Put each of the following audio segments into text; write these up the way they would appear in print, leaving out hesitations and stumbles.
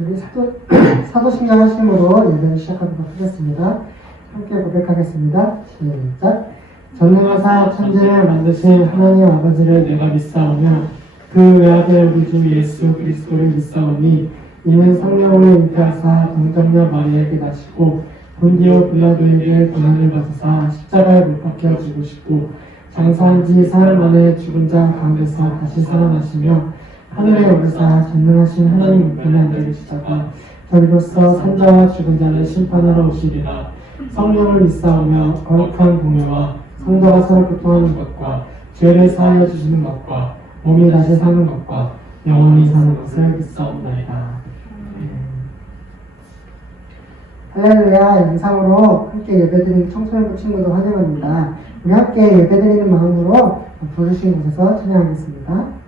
우리 사도신경 하심으로 예배를 시작하도록 하겠습니다. 함께 고백하겠습니다. 시작. 전능하사 천지를 만드신 하나님 아버지를 내가 믿사오며 그 외아들 우리 주 예수 그리스도를 믿사오니 이는 성령으로 잉태하사 동정녀 마리아에게 나시고 본디오 빌라도에게 고난을 받으사 십자가에 못 박혀 죽으시고 장사한 지 사흘 만에 죽은 자 가운데서 다시 살아나시며 하늘에 오르사 전능하신 하나님 우편에 앉으시다가 저리로서 산자와 죽은 자를 심판하러 오시리라. 성령을 믿사오며 거룩한 공회와 성도가 서로 교통하는 것과 죄를 사하여 주시는 것과 몸이 다시 사는 것과 영원히 사는 것을 믿사옵나이다. 할렐루야. 영상으로 함께 예배드리는 청소년부 친구들 환영합니다. 우리 함께 예배드리는 마음으로 부르신 곳에서 찬양하겠습니다.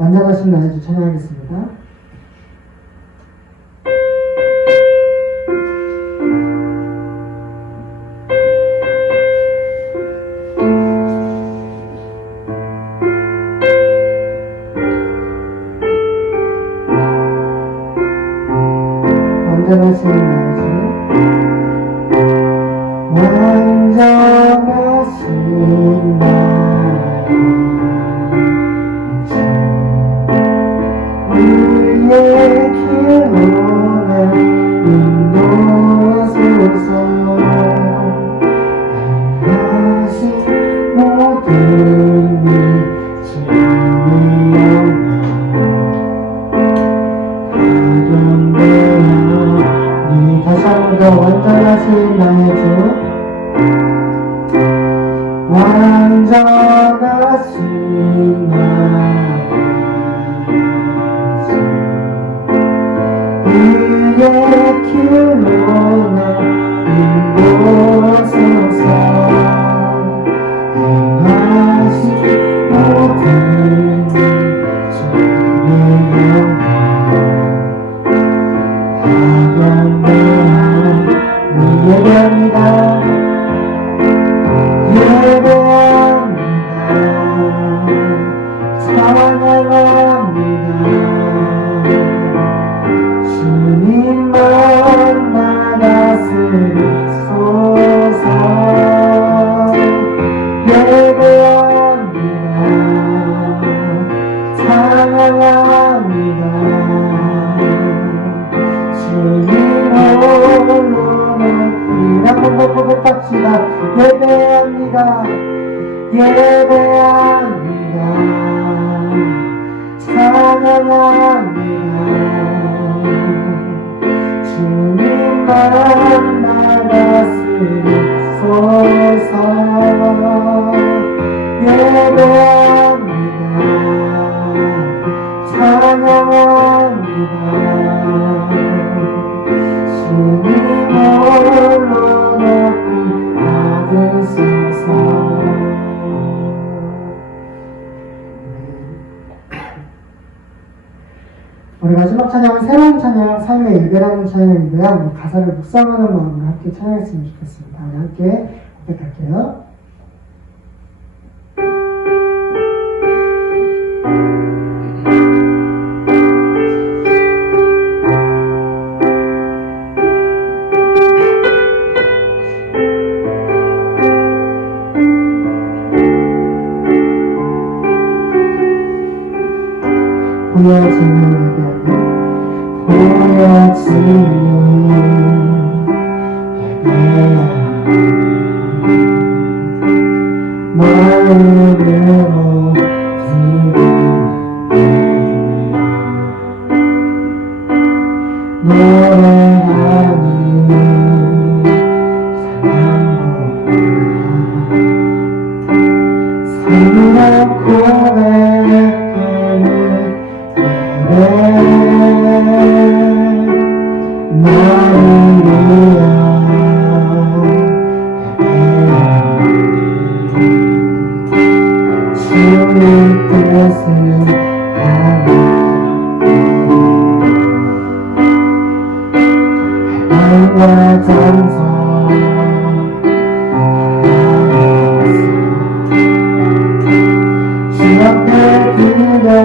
완전하신 나의 주 찬양하겠습니다. 완전하신 나의 주 완전하신 나의 주 우리의 길 모든 일 주님의 영광 다시 한 번 더 완전하신 나의 주 완전하신 나의 주 의의 길로 나 인도하소서 행하신 모든 일 주의 영광 예배합니다. 찬양합니다. 주님만 나다스리소서. 예배합니다. 찬양합니다. 주님 홀로 한번 더 고백합시다. 예배합니다. 예배합니다. 찬양합니다. 주님만 나다스리소서. 예배합니다. 찬양합니다. 주님 홀로 높이 받으소서. 우리 마지막 찬양은 새로운 찬양, 삶의 예배라는 찬양인데요. 가사를 묵상하는 마음으로 함께 찬양했으면 좋겠습니다. 우리 함께 고백할게요. 보여지는 마음으로 노래하니 사랑과 고백하는 나를 위한 주의 뜻을 하나님과 찬송 주 앞에 드려지는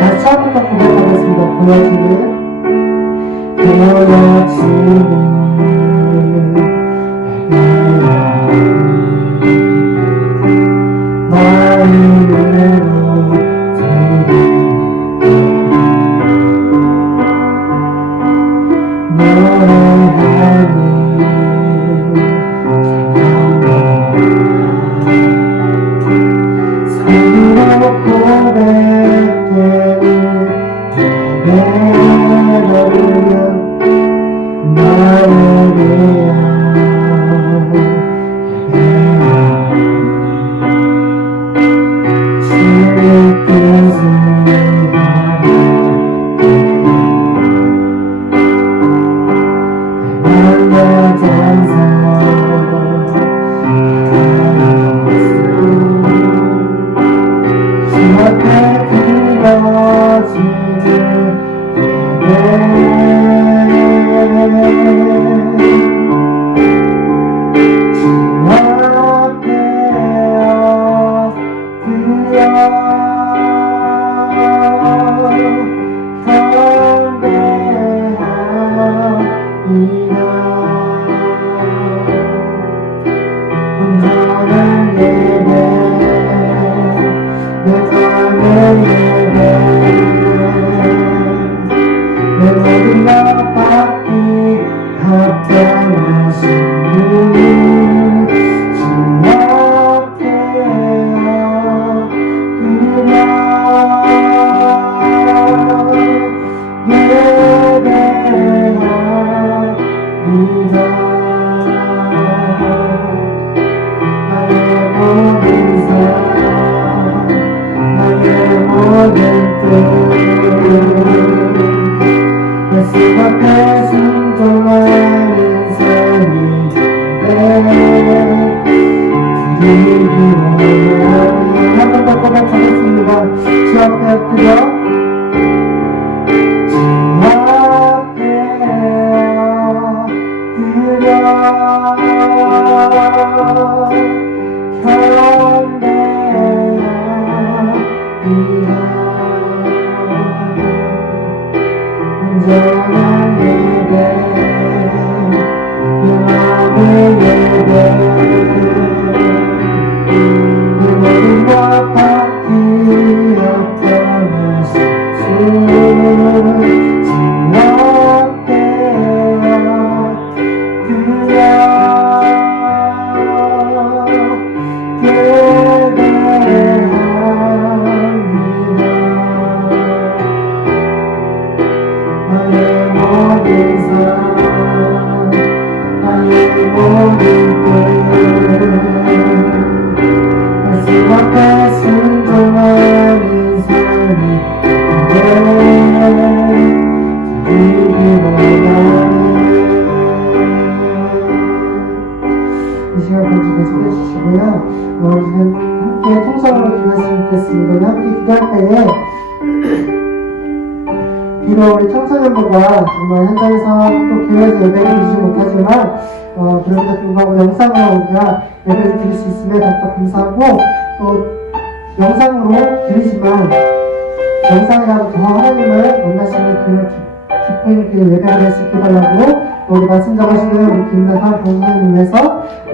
다시 처음부터 고백하겠습니다. 보여지는 마음으로 노래하니 삶으로 고백되는 예배로는 나를 위한 주의 뜻을 하나님과 찬송 주 앞에 드려지는 주 앞에 온전한 예배 내 맘의 예배 내 모든 것 받기 말씀 앞에 순종하는 삶인데 드리기 원하니 한번 더 고백하겠습니다. 주 앞에 엎드려 온전한 예배 영원의 예배 내 모든 것 바뀌었던 이 시간 본주께 소개해 주시고요. 지금 함께 통성으로 기도했으면 좋겠습니다. 함께 기도할 때에 비록 우리 청소년부가 정말 현장에서 또 교회에서 예배를 드리지 못하지만 그럼에도 불구하고 영상으로 우리가 예배를 드릴 수 있음에 더욱더 감사하고 또 영상으로 드리지만 영상이라도 더 하나님을 만나시는 그 깊은 그 예배가 될 수 있게 달라고 우리 말씀 잡으시는 우리 김나상 교수님을 위해서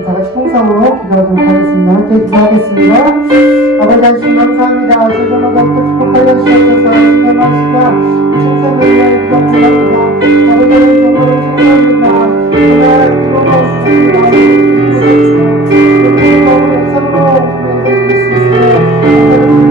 다 같이 통성으로 기도하도록 하겠습니다. 함께 기도하겠습니다. 아버지 하나님 감사합니다. 세상마다 축복하여 주셔서 신령하시다. 청소를 위하여 기도합니다. 아버지 하나님 정말 축복합니다. 정말 기도가 없습니다. 이렇게 너무 영상으로 예배드릴 수 있어요. 감사합니다.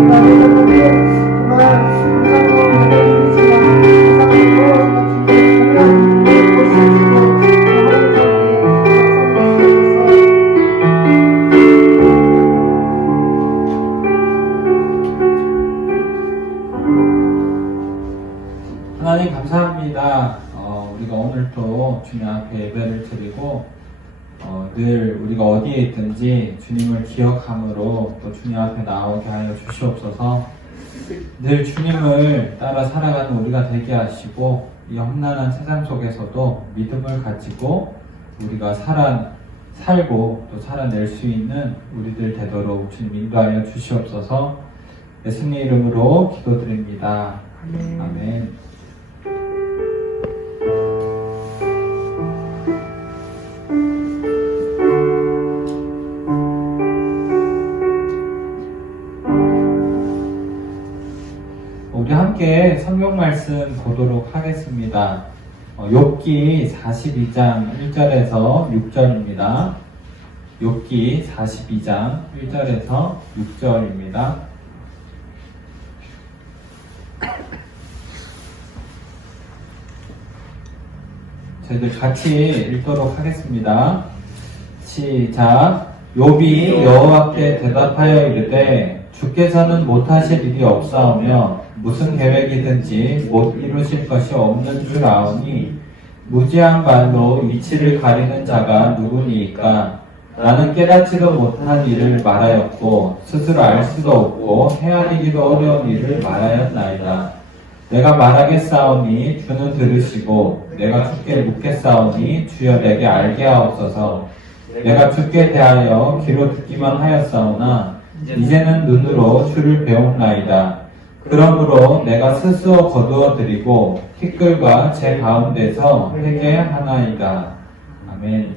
하나님 감사합니다. 우리가 오늘도 주님 앞에 예배를 드리고 늘 우리가 어디에 있든지 주님을 기억함으로 또 주님 앞에 나오게 하여 주시옵소서. 늘 주님을 따라 살아가는 우리가 되게 하시고 이 험난한 세상 속에서도 믿음을 가지고 우리가 살고 또 살아낼 수 있는 우리들 되도록 주님 인도하여 주시옵소서. 예수님 이름으로 기도드립니다. 아멘. 우리 함께 성경 말씀 보도록 하겠습니다. 욥기 42장 1절에서 6절입니다. 욥기 42장 1절에서 6절입니다. 저희들 같이 읽도록 하겠습니다. 시작. 욥이 여호와께 대답하여 이르되 주께서는 못하실 일이 없사오며 무슨 계획이든지 못 이루실 것이 없는 줄 아오니 무지한 말로 위치를 가리는 자가 누구니이까. 나는 깨닫지도 못한 일을 말하였고 스스로 알 수도 없고 헤아리기도 어려운 일을 말하였나이다. 내가 말하겠사오니 주는 들으시고 내가 주께 묻겠사오니 주여 내게 알게 하옵소서. 내가 주께 대하여 귀로 듣기만 하였사오나 이제는 눈으로 주를 배웠나이다. 그러므로 내가 스스로 거두어 드리고 티끌과 제 가운데서 회개하나이다. 아멘.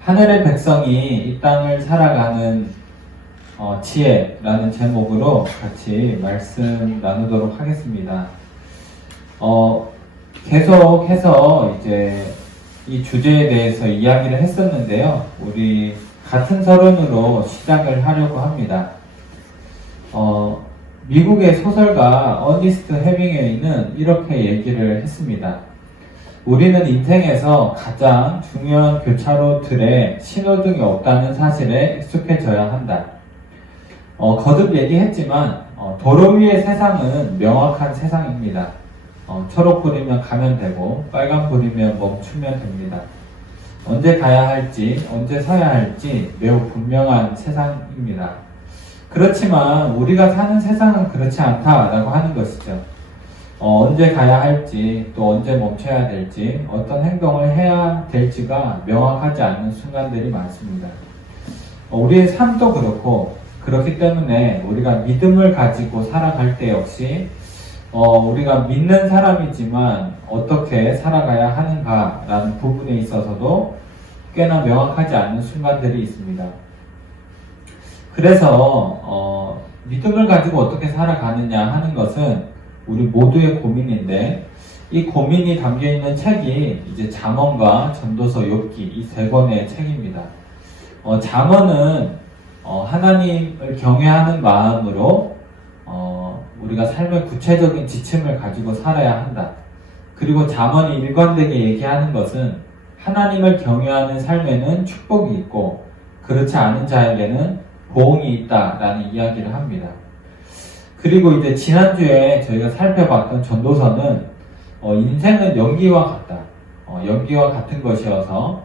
하늘의 백성이 이 땅을 살아가는 지혜라는 제목으로 같이 말씀 나누도록 하겠습니다. 계속해서 이제 이 주제에 대해서 이야기를 했었는데요. 우리 같은 서론으로 시작을 하려고 합니다. 미국의 소설가 어니스트 헤밍웨이는 이렇게 얘기를 했습니다. 우리는 인생에서 가장 중요한 교차로들에 신호등이 없다는 사실에 익숙해져야 한다. 거듭 얘기했지만 도로 위의 세상은 명확한 세상입니다. 초록불이면 가면 되고 빨간불이면 멈추면 됩니다. 언제 가야 할지, 언제 서야 할지 매우 분명한 세상입니다. 그렇지만 우리가 사는 세상은 그렇지 않다라고 하는 것이죠. 언제 가야 할지, 또 언제 멈춰야 될지, 어떤 행동을 해야 될지가 명확하지 않은 순간들이 많습니다. 우리의 삶도 그렇고, 그렇기 때문에 우리가 믿음을 가지고 살아갈 때 역시 우리가 믿는 사람이지만 어떻게 살아가야 하는가라는 부분에 있어서도 꽤나 명확하지 않은 순간들이 있습니다. 그래서 믿음을 가지고 어떻게 살아가느냐 하는 것은 우리 모두의 고민인데, 이 고민이 담겨있는 책이 이제 잠언과 전도서, 욥기 이 세 권의 책입니다. 잠언은 하나님을 경외하는 마음으로 우리가 삶의 구체적인 지침을 가지고 살아야 한다. 그리고 잠언이 일관되게 얘기하는 것은 하나님을 경외하는 삶에는 축복이 있고 그렇지 않은 자에게는 보응이 있다라는 이야기를 합니다. 그리고 이제 지난주에 저희가 살펴봤던 전도서는 인생은 연기와 같다. 연기와 같은 것이어서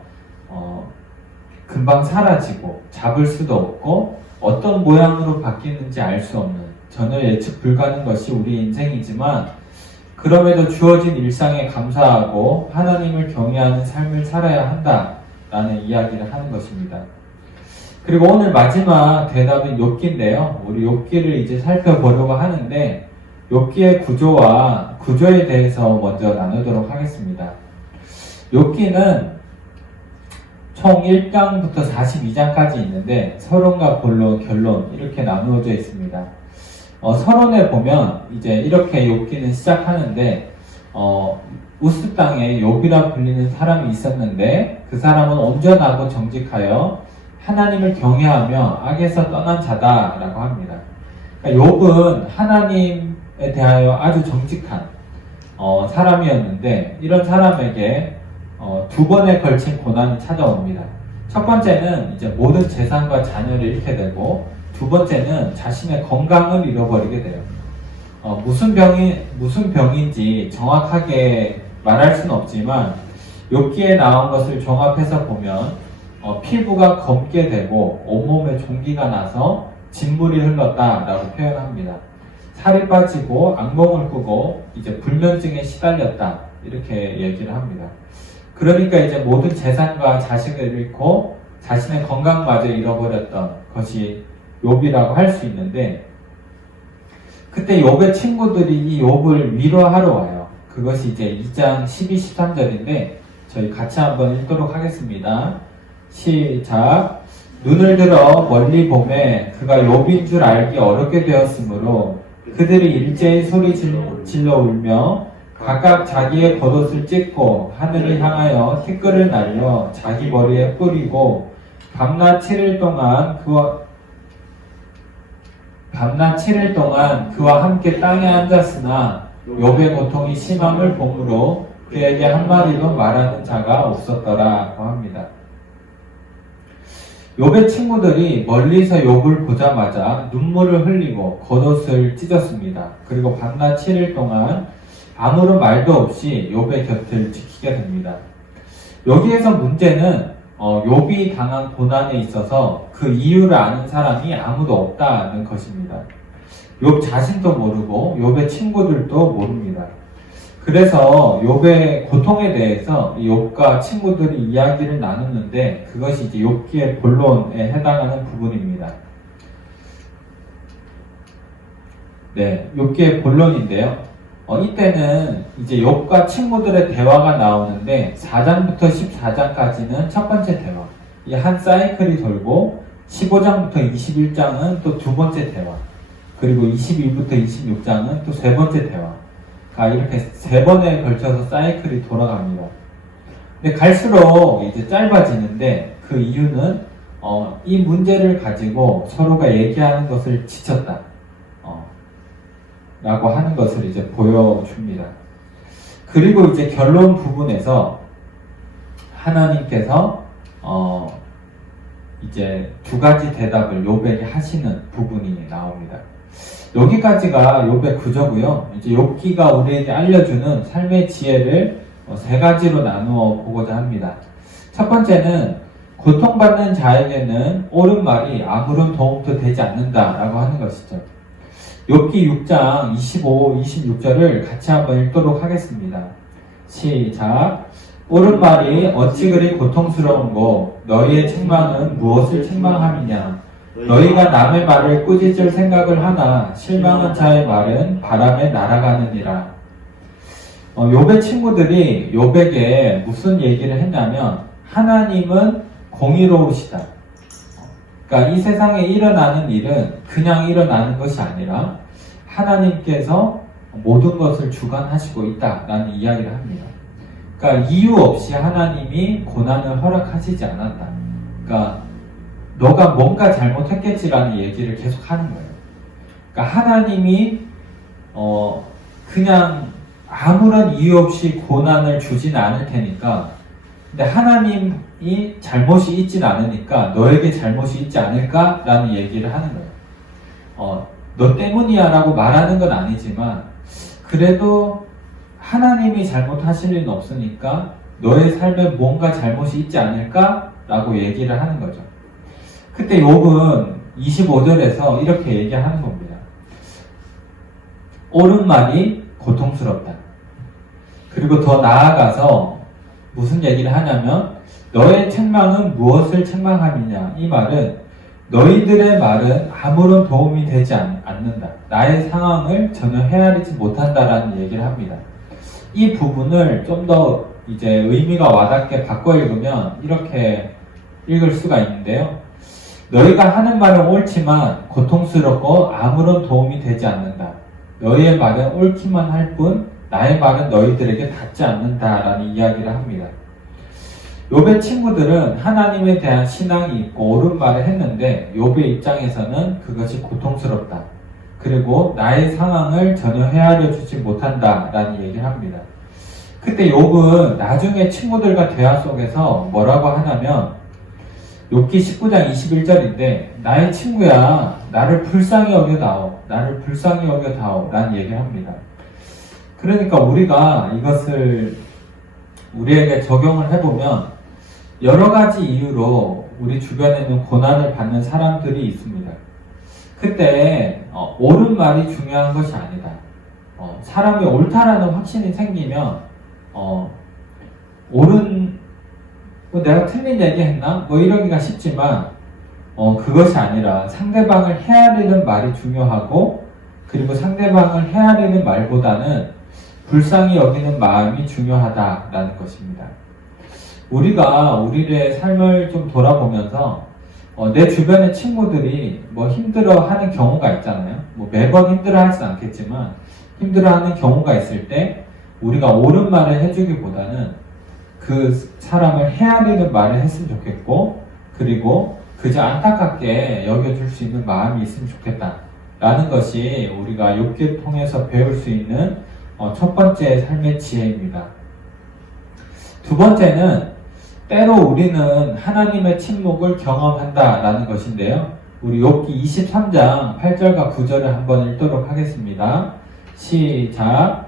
금방 사라지고 잡을 수도 없고 어떤 모양으로 바뀌는지 알 수 없는, 전혀 예측 불가능한 것이 우리 인생이지만 그럼에도 주어진 일상에 감사하고 하나님을 경외하는 삶을 살아야 한다라는 이야기를 하는 것입니다. 그리고 오늘 마지막 대답은 욥기인데요. 우리 욥기를 이제 살펴보려고 하는데 욥기의 구조에 대해서 먼저 나누도록 하겠습니다. 욥기는 총 1장부터 42장까지 있는데 서론과 본론, 결론 이렇게 나누어져 있습니다. 서론에 보면 이제 이렇게 욥기는 시작하는데 우스 땅에 욥이라 불리는 사람이 있었는데 그 사람은 온전하고 정직하여 하나님을 경외하며 악에서 떠난 자다라고 합니다. 그러니까 욥은 하나님에 대하여 아주 정직한 사람이었는데 이런 사람에게 두 번에 걸친 고난이 찾아옵니다. 첫 번째는 이제 모든 재산과 자녀를 잃게 되고 두 번째는 자신의 건강을 잃어버리게 돼요. 무슨 병인지 정확하게 말할 수는 없지만 욥기에 나온 것을 종합해서 보면 피부가 검게 되고 온몸에 종기가 나서 진물이 흘렀다라고 표현합니다. 살이 빠지고 악몽을 꾸고 이제 불면증에 시달렸다 이렇게 얘기를 합니다. 그러니까 이제 모든 재산과 자식을 잃고 자신의 건강마저 잃어버렸던 것이 욥이라고 할 수 있는데 그때 욥의 친구들이 이 욥을 위로하러 와요. 그것이 이제 2장 12, 13절인데 저희 같이 한번 읽도록 하겠습니다. 시작. 눈을 들어 멀리 보매 그가 욥인 줄 알기 어렵게 되었으므로 그들이 일제히 소리 질러 울며 각각 자기의 겉옷을 찢고 하늘을 향하여 티끌을 날려 자기 머리에 뿌리고 밤낮 7일 동안 그와 함께 땅에 앉았으나 욥의 고통이 심함을 보므로 그에게 한마디도 말하는 자가 없었더라고 합니다. 욥의 친구들이 멀리서 욥을 보자마자 눈물을 흘리고 겉옷을 찢었습니다. 그리고 밤낮 7일 동안 아무런 말도 없이 욥의 곁을 지키게 됩니다. 여기에서 문제는 욥이 당한 고난에 있어서 그 이유를 아는 사람이 아무도 없다는 것입니다. 욥 자신도 모르고 욥의 친구들도 모릅니다. 그래서 욥의 고통에 대해서 욥과 친구들이 이야기를 나누는데 그것이 이제 욥기의 본론에 해당하는 부분입니다. 네, 욥기의 본론인데요. 이때는 이제 욥과 친구들의 대화가 나오는데 4장부터 14장까지는 첫 번째 대화, 이 한 사이클이 돌고 15장부터 21장은 또 두 번째 대화, 그리고 22부터 26장은 또 세 번째 대화. 이렇게 세 번에 걸쳐서 사이클이 돌아갑니다. 근데 갈수록 이제 짧아지는데 그 이유는 이 문제를 가지고 서로가 얘기하는 것을 지쳤다. 라고 하는 것을 이제 보여줍니다. 그리고 이제 결론 부분에서 하나님께서 이제 두 가지 대답을 욥에게 하시는 부분이 나옵니다. 여기까지가 욥의 구조고요. 이제 욥기가 우리에게 알려주는 삶의 지혜를 세 가지로 나누어 보고자 합니다. 첫 번째는 고통받는 자에게는 옳은 말이 아무런 도움도 되지 않는다라고 하는 것이죠. 욥기 6장 25, 26절을 같이 한번 읽도록 하겠습니다. 시작. 옳은 말이 어찌 그리 고통스러운고 너희의 책망은 무엇을 책망함이냐. 너희가 남의 말을 꾸짖을 생각을 하나 실망한 자의 말은 바람에 날아가느니라. 욥의 친구들이 욥에게 무슨 얘기를 했냐면 하나님은 공의로우시다. 그러니까 이 세상에 일어나는 일은 그냥 일어나는 것이 아니라 하나님께서 모든 것을 주관하시고 있다라는 이야기를 합니다. 그러니까 이유 없이 하나님이 고난을 허락하시지 않았다. 그러니까 너가 뭔가 잘못했겠지라는 얘기를 계속 하는 거예요. 그러니까 하나님이 그냥 아무런 이유 없이 고난을 주진 않을 테니까, 근데 하나님이 잘못이 있진 않으니까 너에게 잘못이 있지 않을까라는 얘기를 하는 거예요. 너 때문이야 라고 말하는 건 아니지만 그래도 하나님이 잘못하실 리는 없으니까 너의 삶에 뭔가 잘못이 있지 않을까 라고 얘기를 하는 거죠. 그때 욥은 25절에서 이렇게 얘기하는 겁니다. 옳은 말이 고통스럽다. 그리고 더 나아가서 무슨 얘기를 하냐면 너의 책망은 무엇을 책망함이냐. 이 말은 너희들의 말은 아무런 도움이 되지 않는다. 나의 상황을 전혀 헤아리지 못한다라는 얘기를 합니다. 이 부분을 좀 더 이제 의미가 와닿게 바꿔 읽으면 이렇게 읽을 수가 있는데요. 너희가 하는 말은 옳지만 고통스럽고 아무런 도움이 되지 않는다. 너희의 말은 옳기만 할 뿐 나의 말은 너희들에게 닿지 않는다라는 이야기를 합니다. 욥의 친구들은 하나님에 대한 신앙이 있고 옳은 말을 했는데 욥의 입장에서는 그것이 고통스럽다. 그리고 나의 상황을 전혀 헤아려 주지 못한다라는 얘기를 합니다. 그때 욥은 나중에 친구들과 대화 속에서 뭐라고 하냐면 욥기 19장 21절인데 나의 친구야 나를 불쌍히 여겨다오 나를 불쌍히 여겨다오 라는 얘기를 합니다. 그러니까 우리가 이것을 우리에게 적용을 해보면 여러 가지 이유로 우리 주변에는 고난을 받는 사람들이 있습니다. 그때 옳은 말이 중요한 것이 아니다. 사람이 옳다라는 확신이 생기면 옳은 내가 틀린 얘기 했나? 이러기가 쉽지만 그것이 아니라 상대방을 헤아리는 말이 중요하고 그리고 상대방을 헤아리는 말보다는 불쌍히 여기는 마음이 중요하다라는 것입니다. 우리가 우리의 삶을 좀 돌아보면서 내 주변의 친구들이 힘들어하는 경우가 있잖아요. 매번 힘들어하진 않겠지만 힘들어하는 경우가 있을 때 우리가 옳은 말을 해주기보다는 그 사람을 헤아리는 말을 했으면 좋겠고 그리고 그저 안타깝게 여겨줄 수 있는 마음이 있으면 좋겠다라는 것이 우리가 욥기를 통해서 배울 수 있는 첫 번째 삶의 지혜입니다. 두 번째는 때로 우리는 하나님의 침묵을 경험한다라는 것인데요. 우리 욥기 23장 8절과 9절을 한번 읽도록 하겠습니다. 시작.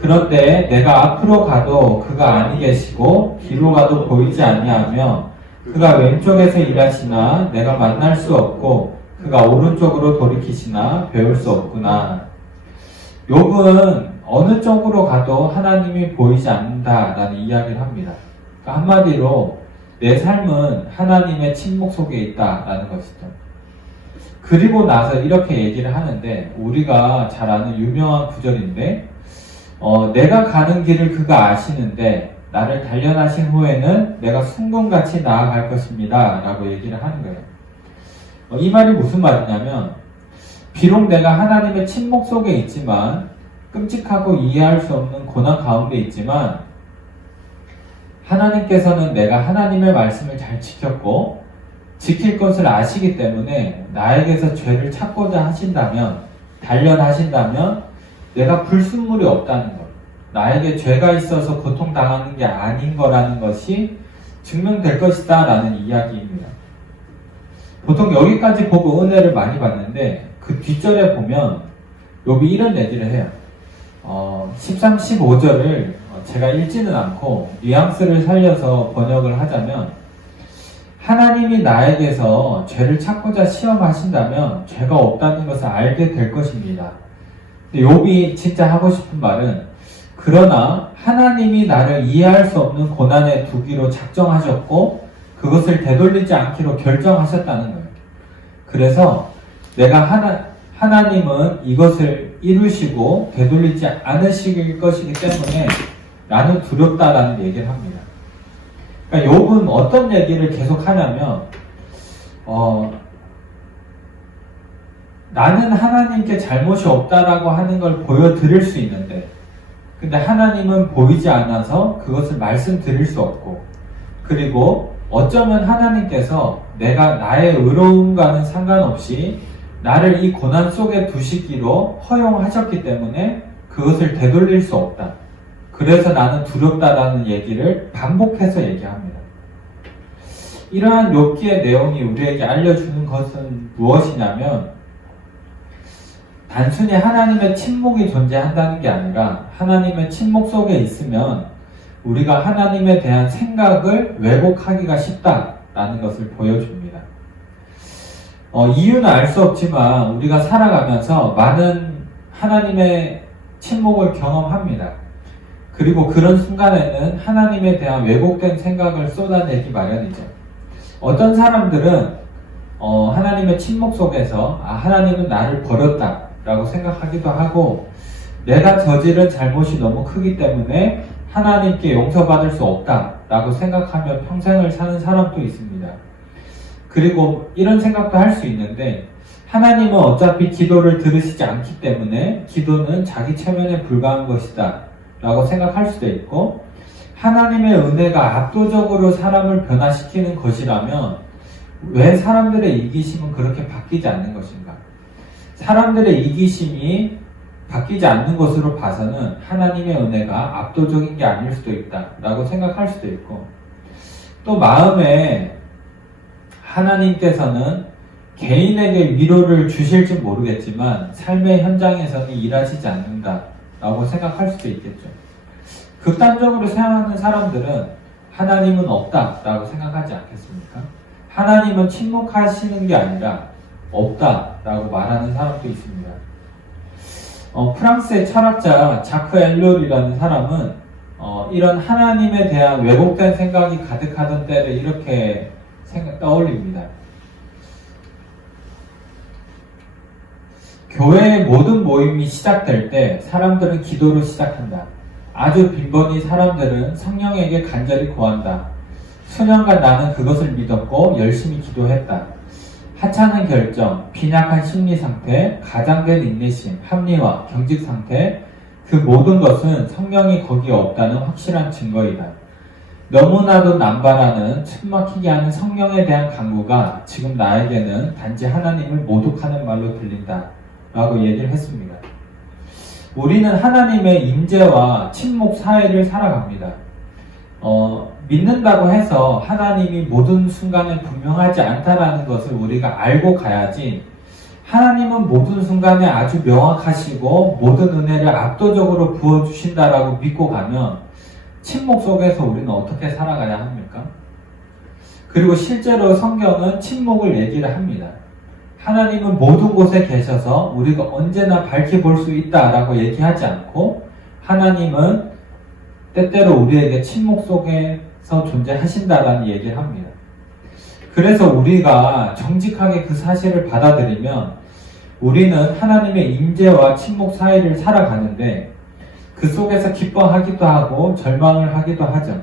그런데 내가 앞으로 가도 그가 아니 계시고 뒤로 가도 보이지 아니하며 그가 왼쪽에서 일하시나 내가 만날 수 없고 그가 오른쪽으로 돌이키시나 배울 수 없구나. 욥은 어느 쪽으로 가도 하나님이 보이지 않는다라는 이야기를 합니다. 그러니까 한마디로 내 삶은 하나님의 침묵 속에 있다라는 것이죠. 그리고 나서 이렇게 얘기를 하는데 우리가 잘 아는 유명한 구절인데 내가 가는 길을 그가 아시는데 나를 단련하신 후에는 내가 순금같이 나아갈 것입니다 라고 얘기를 하는 거예요. 이 말이 무슨 말이냐면 비록 내가 하나님의 침묵 속에 있지만 끔찍하고 이해할 수 없는 고난 가운데 있지만 하나님께서는 내가 하나님의 말씀을 잘 지켰고 지킬 것을 아시기 때문에 나에게서 죄를 찾고자 하신다면 단련하신다면 내가 불순물이 없다는 것 나에게 죄가 있어서 고통당하는 게 아닌 거라는 것이 증명될 것이다 라는 이야기입니다. 보통 여기까지 보고 은혜를 많이 받는데 그 뒷절에 보면 욥이 이런 얘기를 해요. 13, 15절을 제가 읽지는 않고 뉘앙스를 살려서 번역을 하자면, 하나님이 나에게서 죄를 찾고자 시험하신다면 죄가 없다는 것을 알게 될 것입니다. 욥이 진짜 하고 싶은 말은, 그러나 하나님이 나를 이해할 수 없는 고난에 두기로 작정하셨고 그것을 되돌리지 않기로 결정하셨다는 거예요. 그래서 내가 하나님은 이것을 이루시고 되돌리지 않으실 것이기 때문에 나는 두렵다라는 얘기를 합니다. 그러니까 욥은 어떤 얘기를 계속 하냐면, 나는 하나님께 잘못이 없다라고 하는 걸 보여드릴 수 있는데, 근데 하나님은 보이지 않아서 그것을 말씀드릴 수 없고, 그리고 어쩌면 하나님께서 내가 나의 의로움과는 상관없이 나를 이 고난 속에 두시기로 허용하셨기 때문에 그것을 되돌릴 수 없다. 그래서 나는 두렵다라는 얘기를 반복해서 얘기합니다. 이러한 욥기의 내용이 우리에게 알려주는 것은 무엇이냐면, 단순히 하나님의 침묵이 존재한다는 게 아니라 하나님의 침묵 속에 있으면 우리가 하나님에 대한 생각을 왜곡하기가 쉽다라는 것을 보여줍니다. 이유는 알 수 없지만 우리가 살아가면서 많은 하나님의 침묵을 경험합니다. 그리고 그런 순간에는 하나님에 대한 왜곡된 생각을 쏟아내기 마련이죠. 어떤 사람들은 하나님의 침묵 속에서 하나님은 나를 버렸다 라고 생각하기도 하고, 내가 저지른 잘못이 너무 크기 때문에 하나님께 용서받을 수 없다 라고 생각하며 평생을 사는 사람도 있습니다. 그리고 이런 생각도 할 수 있는데, 하나님은 어차피 기도를 들으시지 않기 때문에 기도는 자기 체면에 불과한 것이다 라고 생각할 수도 있고, 하나님의 은혜가 압도적으로 사람을 변화시키는 것이라면 왜 사람들의 이기심은 그렇게 바뀌지 않는 것인가? 사람들의 이기심이 바뀌지 않는 것으로 봐서는 하나님의 은혜가 압도적인 게 아닐 수도 있다 라고 생각할 수도 있고, 또 마음에 하나님께서는 개인에게 위로를 주실지 모르겠지만 삶의 현장에서는 일하시지 않는다 라고 생각할 수도 있겠죠. 극단적으로 생각하는 사람들은 하나님은 없다 라고 생각하지 않겠습니까? 하나님은 침묵하시는 게 아니라 없다 라고 말하는 사람도 있습니다. 프랑스의 철학자 자크 엘롤이라는 사람은 이런 하나님에 대한 왜곡된 생각이 가득하던 때를 이렇게 떠올립니다. 교회의 모든 모임이 시작될 때 사람들은 기도로 시작한다. 아주 빈번히 사람들은 성령에게 간절히 구한다. 수년간 나는 그것을 믿었고 열심히 기도했다. 하찮은 결정, 빈약한 심리 상태, 가장된 인내심, 합리화, 경직 상태, 그 모든 것은 성령이 거기에 없다는 확실한 증거이다. 너무나도 남발하는 숨막히게 하는 성령에 대한 강구가 지금 나에게는 단지 하나님을 모독하는 말로 들린다 라고 얘기를 했습니다. 우리는 하나님의 임재와 침묵 사이를 살아갑니다. 믿는다고 해서 하나님이 모든 순간에 분명하지 않다라는 것을 우리가 알고 가야지, 하나님은 모든 순간에 아주 명확하시고 모든 은혜를 압도적으로 부어주신다라고 믿고 가면 침묵 속에서 우리는 어떻게 살아가야 합니까? 그리고 실제로 성경은 침묵을 얘기를 합니다. 하나님은 모든 곳에 계셔서 우리가 언제나 밝히 볼 수 있다라고 얘기하지 않고, 하나님은 때때로 우리에게 침묵 속에서 존재하신다라는 얘기를 합니다. 그래서 우리가 정직하게 그 사실을 받아들이면 우리는 하나님의 임재와 침묵 사이를 살아가는데 그 속에서 기뻐하기도 하고 절망을 하기도 하죠.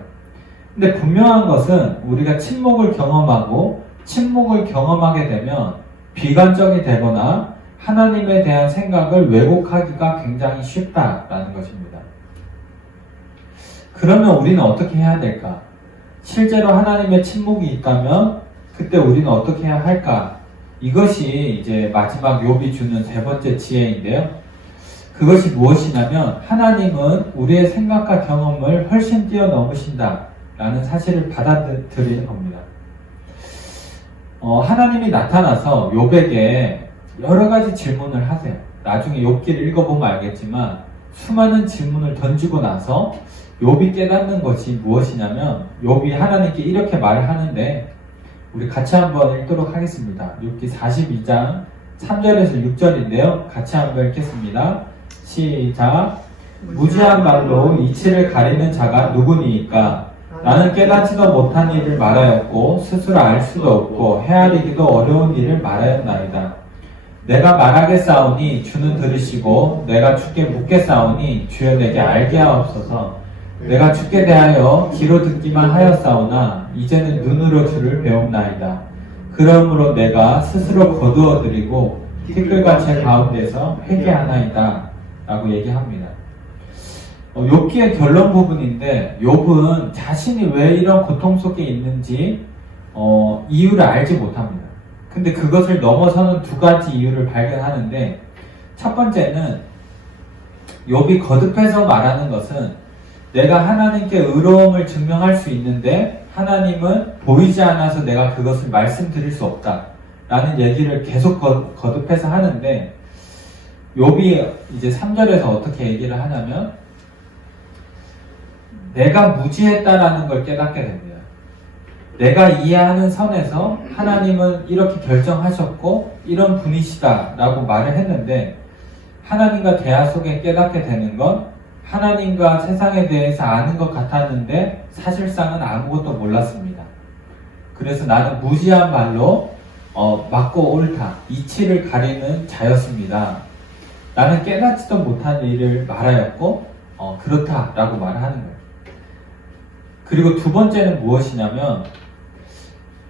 근데 분명한 것은 우리가 침묵을 경험하고 침묵을 경험하게 되면 비관적이 되거나 하나님에 대한 생각을 왜곡하기가 굉장히 쉽다라는 것입니다. 그러면 우리는 어떻게 해야 될까? 실제로 하나님의 침묵이 있다면 그때 우리는 어떻게 해야 할까? 이것이 이제 마지막 욥이 주는 세 번째 지혜인데요. 그것이 무엇이냐면 하나님은 우리의 생각과 경험을 훨씬 뛰어넘으신다 라는 사실을 받아들이는 겁니다. 하나님이 나타나서 욥에게 여러 가지 질문을 하세요. 나중에 욥기를 읽어보면 알겠지만 수많은 질문을 던지고 나서 욥이 깨닫는 것이 무엇이냐면 욥이 하나님께 이렇게 말을 하는데 우리 같이 한번 읽도록 하겠습니다. 욥기 42장 3절에서 6절인데요. 같이 한번 읽겠습니다. 시작. 무지한 말로 이치를 가리는 자가 누구니이까? 나는 깨닫지도 못한 일을 말하였고 스스로 알 수도 없고 헤아리기도 어려운 일을 말하였나이다. 내가 말하겠사오니 주는 들으시고 내가 주께 묻겠사오니 주여 내게 알게 하옵소서. 내가 주께 대하여 귀로 듣기만 하였사오나 이제는 눈으로 주를 배움나이다. 그러므로 내가 스스로 거두어드리고 티끌과 제 가운데서 회개하나이다 라고 얘기합니다. 욥기의 결론 부분인데 욥은 자신이 왜 이런 고통 속에 있는지 이유를 알지 못합니다. 근데 그것을 넘어서는 두 가지 이유를 발견하는데 첫 번째는 욥이 거듭해서 말하는 것은 내가 하나님께 의로움을 증명할 수 있는데 하나님은 보이지 않아서 내가 그것을 말씀드릴 수 없다 라는 얘기를 계속 거듭해서 하는데 욥이 이제 3절에서 어떻게 얘기를 하냐면 내가 무지했다라는 걸 깨닫게 됩니다. 내가 이해하는 선에서 하나님은 이렇게 결정하셨고 이런 분이시다 라고 말을 했는데 하나님과 대화 속에 깨닫게 되는 건 하나님과 세상에 대해서 아는 것 같았는데 사실상은 아무것도 몰랐습니다. 그래서 나는 무지한 말로 맞고 옳다, 이치를 가리는 자였습니다. 나는 깨닫지도 못한 일을 말하였고 그렇다라고 말하는 거예요. 그리고 두 번째는 무엇이냐면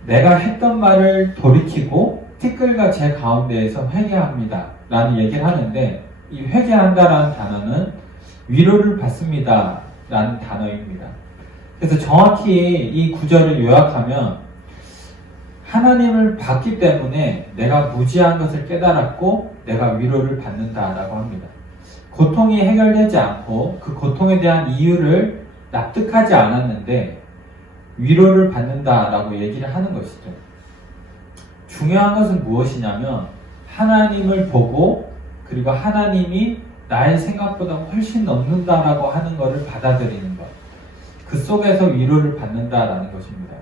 내가 했던 말을 돌이키고 티끌과 제 가운데에서 회개합니다 라는 얘기를 하는데 이 회개한다라는 단어는 위로를 받습니다 라는 단어입니다. 그래서 정확히 이 구절을 요약하면 하나님을 봤기 때문에 내가 무지한 것을 깨달았고 내가 위로를 받는다라고 합니다. 고통이 해결되지 않고 그 고통에 대한 이유를 납득하지 않았는데 위로를 받는다라고 얘기를 하는 것이죠. 중요한 것은 무엇이냐면 하나님을 보고 그리고 하나님이 나의 생각보다 훨씬 넘는다라고 하는 것을 받아들이는 것. 그 속에서 위로를 받는다라는 것입니다.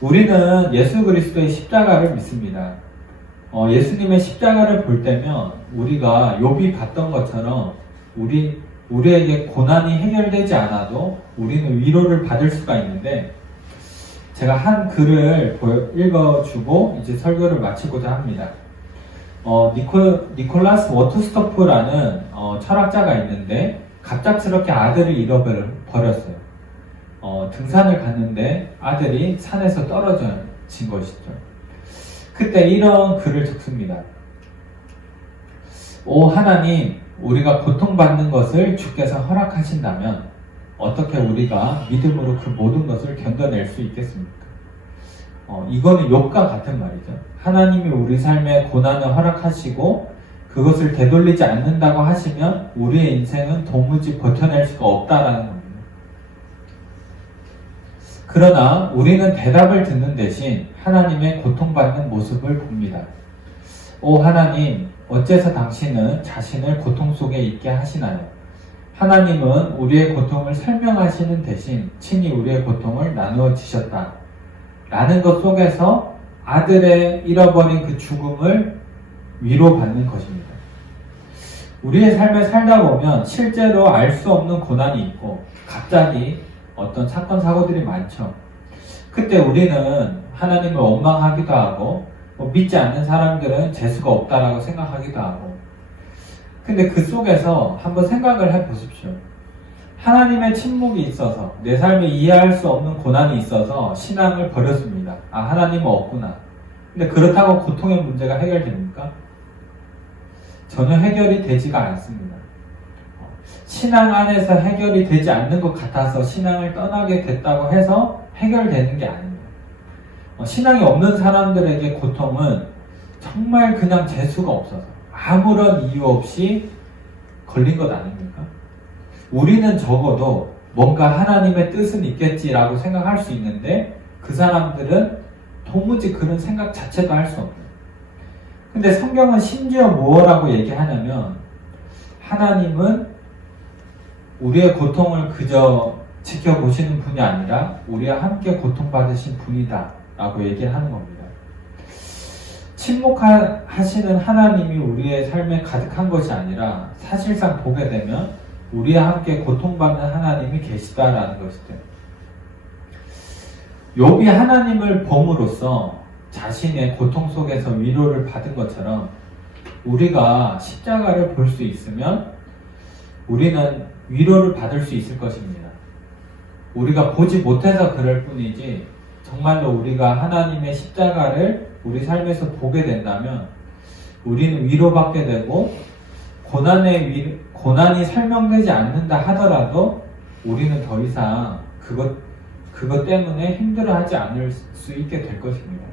우리는 예수 그리스도의 십자가를 믿습니다. 예수님의 십자가를 볼 때면 우리가 욥이 봤던 것처럼 우리에게 고난이 해결되지 않아도 우리는 위로를 받을 수가 있는데 제가 한 글을 읽어주고 이제 설교를 마치고자 합니다. 니콜라스 워트스토프라는 철학자가 있는데 갑작스럽게 아들을 잃어버렸어요. 등산을 갔는데 아들이 산에서 떨어진 것이죠. 그때 이런 글을 적습니다. 오 하나님, 우리가 고통받는 것을 주께서 허락하신다면 어떻게 우리가 믿음으로 그 모든 것을 견뎌낼 수 있겠습니까? 이거는 욥과 같은 말이죠. 하나님이 우리 삶에 고난을 허락하시고 그것을 되돌리지 않는다고 하시면 우리의 인생은 도무지 버텨낼 수가 없다라는 겁니다. 그러나 우리는 대답을 듣는 대신 하나님의 고통받는 모습을 봅니다. 오 하나님, 어째서 당신은 자신을 고통 속에 있게 하시나요? 하나님은 우리의 고통을 설명하시는 대신 친히 우리의 고통을 나누어 주셨다. 라는 것 속에서 아들의 잃어버린 그 죽음을 위로받는 것입니다. 우리의 삶을 살다 보면 실제로 알 수 없는 고난이 있고 갑자기 어떤 사건 사고들이 많죠. 그때 우리는 하나님을 원망하기도 하고 믿지 않는 사람들은 재수가 없다라고 생각하기도 하고 근데 그 속에서 한번 생각을 해보십시오. 하나님의 침묵이 있어서 내 삶에 이해할 수 없는 고난이 있어서 신앙을 버렸습니다. 아 하나님은 없구나. 근데 그렇다고 고통의 문제가 해결됩니까? 전혀 해결이 되지가 않습니다. 신앙 안에서 해결이 되지 않는 것 같아서 신앙을 떠나게 됐다고 해서 해결되는 게 아닙니다. 신앙이 없는 사람들에게 고통은 정말 그냥 재수가 없어서 아무런 이유 없이 걸린 것 아닙니까? 우리는 적어도 뭔가 하나님의 뜻은 있겠지라고 생각할 수 있는데 그 사람들은 도무지 그런 생각 자체도 할 수 없어요. 근데 성경은 심지어 뭐라고 얘기하냐면 하나님은 우리의 고통을 그저 지켜보시는 분이 아니라 우리와 함께 고통받으신 분이다 라고 얘기를 하는 겁니다. 침묵하시는 하나님이 우리의 삶에 가득한 것이 아니라 사실상 보게 되면 우리와 함께 고통받는 하나님이 계시다라는 것이죠. 욥이 하나님을 봄으로써 자신의 고통 속에서 위로를 받은 것처럼 우리가 십자가를 볼 수 있으면 우리는 위로를 받을 수 있을 것입니다. 우리가 보지 못해서 그럴 뿐이지 정말로 우리가 하나님의 십자가를 우리 삶에서 보게 된다면 우리는 위로받게 되고 고난이 설명되지 않는다 하더라도 우리는 더 이상 그것 때문에 힘들어하지 않을 수 있게 될 것입니다.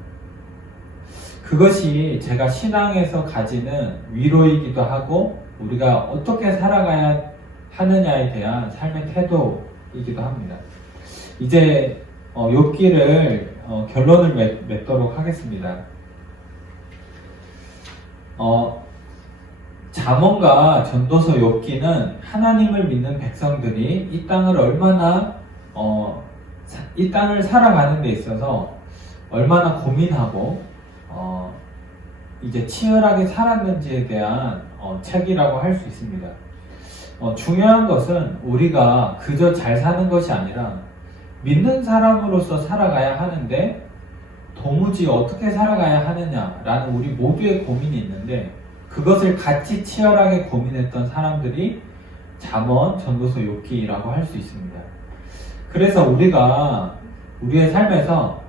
그것이 제가 신앙에서 가지는 위로이기도 하고 우리가 어떻게 살아가야 하느냐에 대한 삶의 태도이기도 합니다. 이제 욥기를 결론을 맺도록 하겠습니다. 잠언과 전도서 욥기는 하나님을 믿는 백성들이 이 땅을 얼마나 이 땅을 살아가는 데 있어서 얼마나 고민하고 이제 치열하게 살았는지에 대한 책이라고 할 수 있습니다. 중요한 것은 우리가 그저 잘 사는 것이 아니라 믿는 사람으로서 살아가야 하는데 도무지 어떻게 살아가야 하느냐라는 우리 모두의 고민이 있는데 그것을 같이 치열하게 고민했던 사람들이 잠언, 전도서, 욥기라고 할 수 있습니다. 그래서 우리가 우리의 삶에서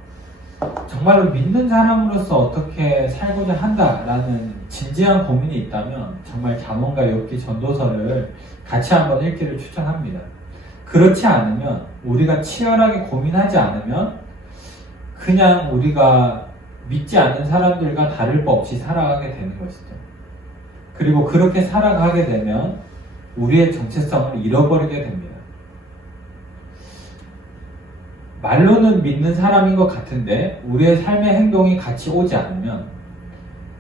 정말로 믿는 사람으로서 어떻게 살고자 한다라는 진지한 고민이 있다면 정말 잠언과 욥기, 전도서를 같이 한번 읽기를 추천합니다. 그렇지 않으면 우리가 치열하게 고민하지 않으면 그냥 우리가 믿지 않는 사람들과 다를 바 없이 살아가게 되는 것이죠. 그리고 그렇게 살아가게 되면 우리의 정체성을 잃어버리게 됩니다. 말로는 믿는 사람인 것 같은데 우리의 삶의 행동이 같이 오지 않으면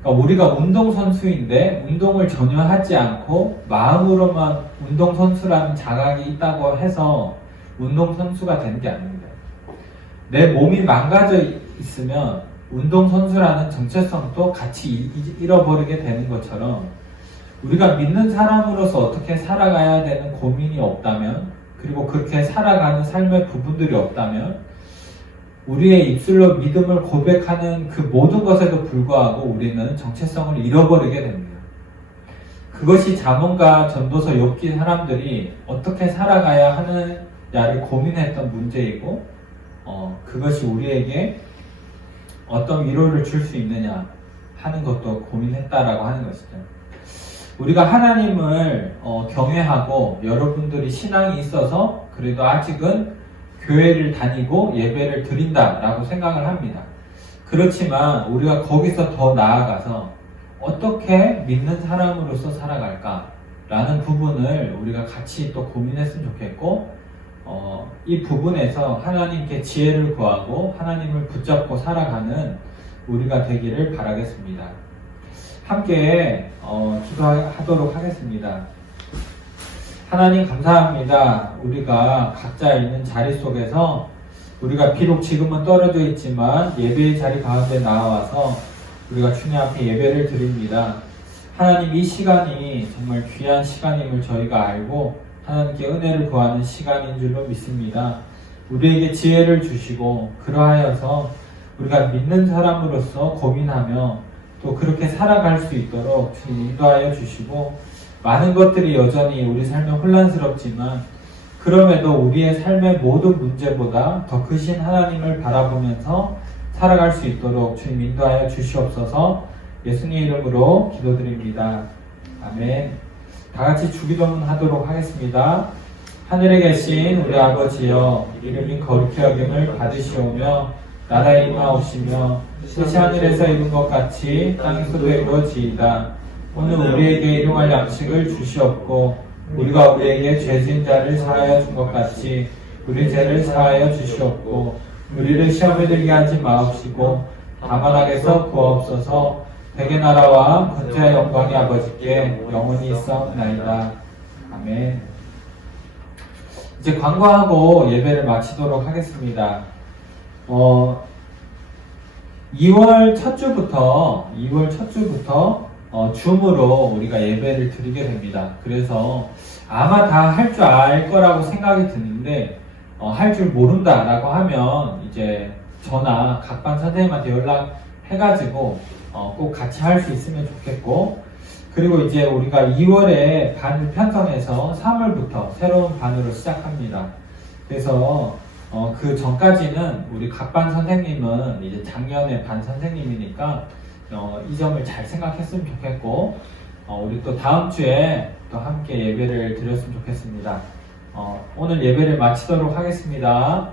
그러니까 우리가 운동선수인데 운동을 전혀 하지 않고 마음으로만 운동선수라는 자각이 있다고 해서 운동선수가 되는 게 아닙니다. 내 몸이 망가져 있으면 운동선수라는 정체성도 같이 잃어버리게 되는 것처럼 우리가 믿는 사람으로서 어떻게 살아가야 되는 고민이 없다면 그리고 그렇게 살아가는 삶의 부분들이 없다면 우리의 입술로 믿음을 고백하는 그 모든 것에도 불구하고 우리는 정체성을 잃어버리게 됩니다. 그것이 잠언과 전도서 욥기 사람들이 어떻게 살아가야 하느냐를 고민했던 문제이고 그것이 우리에게 어떤 위로를 줄 수 있느냐 하는 것도 고민했다라고 하는 것이죠. 우리가 하나님을 경외하고 여러분들이 신앙이 있어서 그래도 아직은 교회를 다니고 예배를 드린다라고 생각을 합니다. 그렇지만 우리가 거기서 더 나아가서 어떻게 믿는 사람으로서 살아갈까라는 부분을 우리가 같이 또 고민했으면 좋겠고 이 부분에서 하나님께 지혜를 구하고 하나님을 붙잡고 살아가는 우리가 되기를 바라겠습니다. 함께 기도하도록 하겠습니다. 하나님 감사합니다. 우리가 각자 있는 자리 속에서 우리가 비록 지금은 떨어져 있지만 예배의 자리 가운데 나와서 우리가 주님 앞에 예배를 드립니다. 하나님 이 시간이 정말 귀한 시간임을 저희가 알고 하나님께 은혜를 구하는 시간인 줄로 믿습니다. 우리에게 지혜를 주시고 그러하여서 우리가 믿는 사람으로서 고민하며 또 그렇게 살아갈 수 있도록 주님 인도하여 주시고 많은 것들이 여전히 우리 삶에 혼란스럽지만 그럼에도 우리의 삶의 모든 문제보다 더 크신 하나님을 바라보면서 살아갈 수 있도록 주님 인도하여 주시옵소서. 예수님 이름으로 기도드립니다. 아멘. 다같이 주기도문 하도록 하겠습니다. 하늘에 계신 우리 아버지여 이름이 거룩히 여김을 받으시오며 나라에 임하옵시며 뜻이 하늘에서 이룬 것 같이 땅에서도 이루어지이다. 오늘 우리에게 일용할 양식을 주시옵고 우리가 우리에게 죄진 자를 사하여 준 것 같이 우리 죄를 사하여 주시옵고 우리를 시험에 들게 하지 마옵시고 다만 악에서 구하옵소서. 백의 나라와 권세와 영광이 아버지께 영원히 있사옵나이다. 아멘. 이제 광고하고 예배를 마치도록 하겠습니다. 2월 첫 주부터 줌으로 우리가 예배를 드리게 됩니다. 그래서 아마 다 할 줄 알 거라고 생각이 드는데 할 줄 모른다라고 하면 이제 저나 각반 선생님한테 연락해가지고 꼭 같이 할 수 있으면 좋겠고, 그리고 이제 우리가 2월에 반을 편성해서 3월부터 새로운 반으로 시작합니다. 그래서 그 전까지는 우리 각반 선생님은 이제 작년에 반 선생님이니까 이 점을 잘 생각했으면 좋겠고, 우리 또 다음 주에 또 함께 예배를 드렸으면 좋겠습니다. 오늘 예배를 마치도록 하겠습니다.